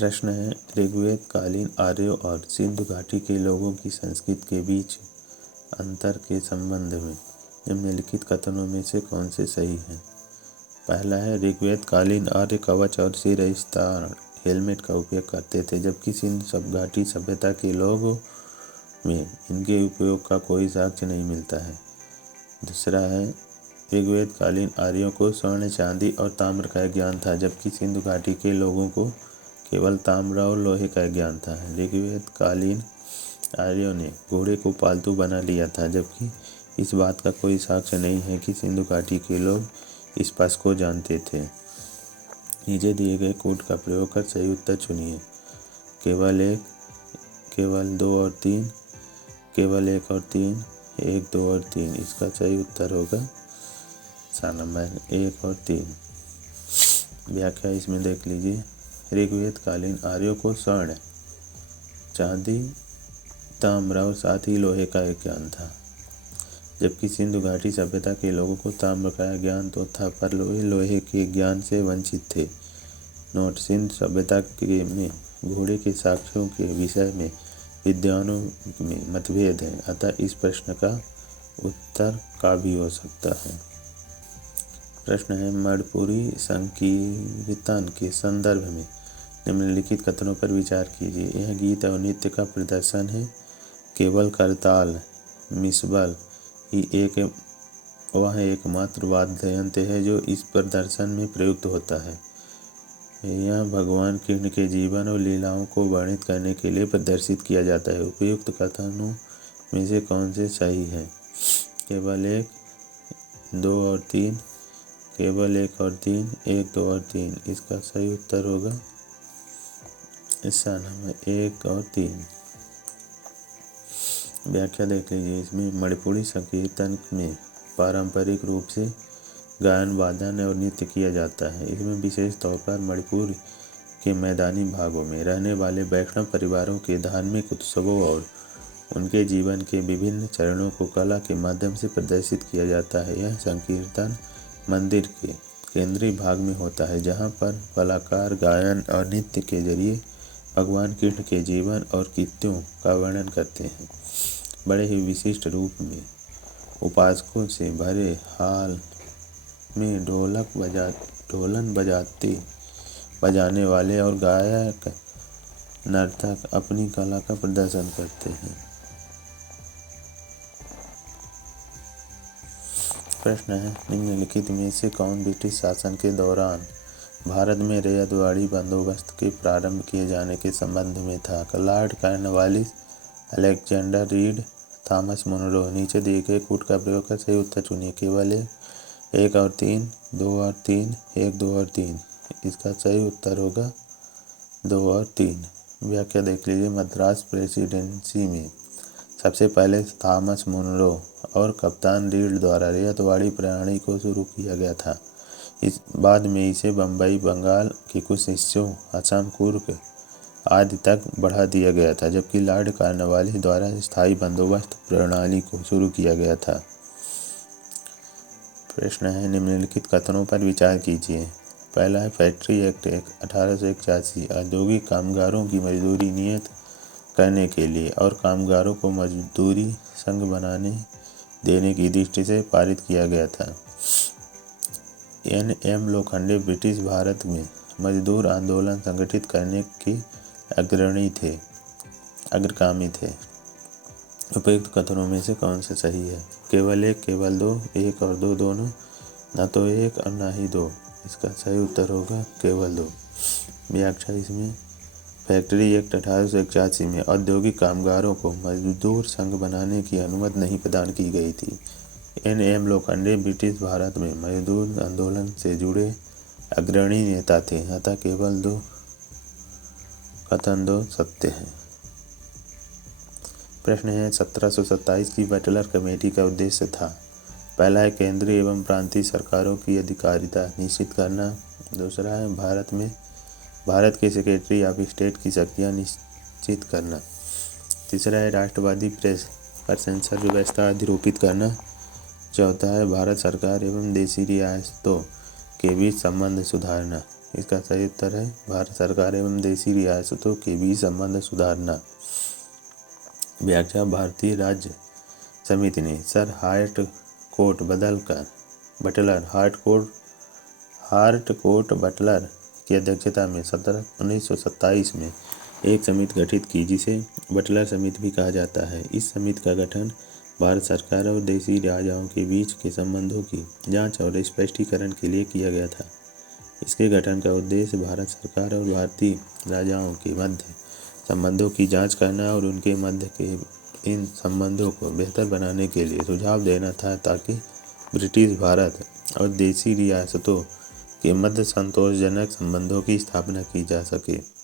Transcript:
प्रश्न है, ऋग्वेद कालीन आर्यों और सिंधु घाटी के लोगों की संस्कृति के बीच अंतर के संबंध में निम्नलिखित कथनों में से कौन से सही हैं? पहला है, ऋग्वेद कालीन आर्य कवच और सिर स्टार हेलमेट का उपयोग करते थे, जबकि सिंधु घाटी सभ्यता के लोगों में इनके उपयोग का कोई साक्ष्य नहीं मिलता है। दूसरा है, ऋग्वेद कालीन आर्यों को स्वर्ण, चांदी और ताम्र का ज्ञान था, जबकि सिंधु घाटी के लोगों को केवल ताम्र और लोहे का ज्ञान था। ऋग्वेद कालीन आर्यों ने घोड़े को पालतू बना लिया था, जबकि इस बात का कोई साक्ष्य नहीं है कि सिंधु घाटी के लोग इस पश को जानते थे। नीचे दिए गए कोड का प्रयोग कर सही उत्तर चुनिए। केवल एक, केवल दो और तीन, केवल एक और तीन, एक, दो और तीन। इसका सही उत्तर होगा नंबर 1 और 3। व्याख्या इसमें देख लीजिए। ऋग्वेद कालीन आर्यों को स्वर्ण, चांदी, ताम्र और साथ ही लोहे का ज्ञान था, जबकि सिंधु घाटी सभ्यता के लोगों को ताम्र का ज्ञान तो था, पर लोहे के ज्ञान से वंचित थे। नोट, सिंधु सभ्यता के में घोड़े के साक्ष्यों के विषय में विद्वानों में मतभेद है, अतः इस प्रश्न का उत्तर का भी हो सकता है। प्रश्न है, मणिपुरी संकीर्तन के संदर्भ में निम्नलिखित कथनों पर विचार कीजिए। यह गीत और नृत्य का प्रदर्शन है। केवल करताल मिसबल ही वह एकमात्र वाद्य यंत्र है जो इस प्रदर्शन में प्रयुक्त होता है। यह भगवान कृष्ण के जीवन और लीलाओं को वर्णित करने के लिए प्रदर्शित किया जाता है। उपयुक्त कथनों में से कौन से सही है? केवल एक, 2 और 3, केवल 1 और 3, 1, 2 और 3। इसका सही उत्तर होगा नंबर 1 और 3। व्याख्या देख लीजिए। इसमें मणिपुरी संकीर्तन में पारंपरिक रूप से गायन, वादन और नृत्य किया जाता है। इसमें विशेष तौर पर मणिपुर के मैदानी भागों में रहने वाले वैष्णव परिवारों के धार्मिक उत्सवों और उनके जीवन के विभिन्न चरणों को कला के माध्यम से प्रदर्शित किया जाता है। यह संकीर्तन मंदिर के केंद्रीय भाग में होता है, जहाँ पर कलाकार गायन और नृत्य के जरिए भगवान कृष्ण के जीवन और कृत्यों का वर्णन करते हैं। बड़े ही विशिष्ट रूप में उपासकों से भरे हाल में ढोलन बजाने वाले और गायक नर्तक अपनी कला का प्रदर्शन करते हैं। प्रश्न है, निम्नलिखित में से कौन ब्रिटिश शासन के दौरान भारत में रैयतवाड़ी बंदोबस्त के प्रारंभ किए जाने के संबंध में था? Lord Cornwallis, Alexander Read, Thomas Munro. नीचे दिए गए कोड का प्रयोग कर सही उत्तर चुनिए। केवल 1 और 3, 2 और 3, 1, 2 और 3। इसका सही उत्तर होगा 2 और 3। व्याख्या देख लीजिए। मद्रास प्रेसिडेंसी में सबसे पहले थॉमस मुनरो और कप्तान रीड द्वारा रैयतवाड़ी प्रणाली को शुरू किया गया था। इस बाद में इसे बम्बई, बंगाल के कुछ हिस्सों, असम, कुर्ग आदि तक बढ़ा दिया गया था, जबकि लॉर्ड कॉर्नवालिस द्वारा स्थायी बंदोबस्त प्रणाली को शुरू किया गया था। प्रश्न है, निम्नलिखित कथनों पर विचार कीजिए। पहला है, फैक्ट्री एक्ट 1881 औद्योगिक कामगारों की मजदूरी नियत करने के लिए और कामगारों को मजदूरी संघ बनाने देने की दृष्टि से पारित किया गया था। N.M. लोखंडे ब्रिटिश भारत में मजदूर आंदोलन संगठित करने के अग्रगामी थे। उपयुक्त कथनों में से कौन सा सही है? केवल 1, केवल 2, 1 और 2 दोनों, न तो 1 और न ही 2। इसका सही उत्तर होगा केवल 2। व्याख्या इसमें, फैक्ट्री एक्ट 1881 में औद्योगिक कामगारों को मजदूर संघ बनाने की अनुमति नहीं प्रदान की गई थी। N.M. लोखंडे ब्रिटिश भारत में मजदूर आंदोलन से जुड़े अग्रणी नेता थे, अतः केवल कथन 2 सत्य है। प्रश्न है, 1727 की बटलर कमेटी का उद्देश्य था? पहला है, केंद्रीय एवं प्रांतीय सरकारों की अधिकारिता निश्चित करना। दूसरा है, भारत के सेक्रेटरी ऑफ स्टेट की शक्तियाँ निश्चित करना। तीसरा है, राष्ट्रवादी प्रेस पर सेंसर व्यवस्था अधिरोपित करना। चौथा है, भारत सरकार एवं देशी रियासतों के बीच संबंध सुधारना। इसका सही उत्तर है भारत सरकार एवं देशी रियासतों के बीच संबंध सुधारना। व्याख्या भारतीय राज्य समिति ने सर हार्टकोट बटलर की अध्यक्षता में 1927 में एक समिति गठित की जिसे बटलर समिति भी कहा जाता है। इस समिति का गठन भारत सरकार और देशी राजाओं के बीच के संबंधों की जांच और स्पष्टीकरण के लिए किया गया था। इसके गठन का उद्देश्य भारत सरकार और भारतीय राजाओं के मध्य संबंधों की जांच करना और उनके मध्य के इन संबंधों को बेहतर बनाने के लिए सुझाव देना था ताकि ब्रिटिश भारत और देशी रियासतों के मध्य संतोषजनक संबंधों की स्थापना की जा सके।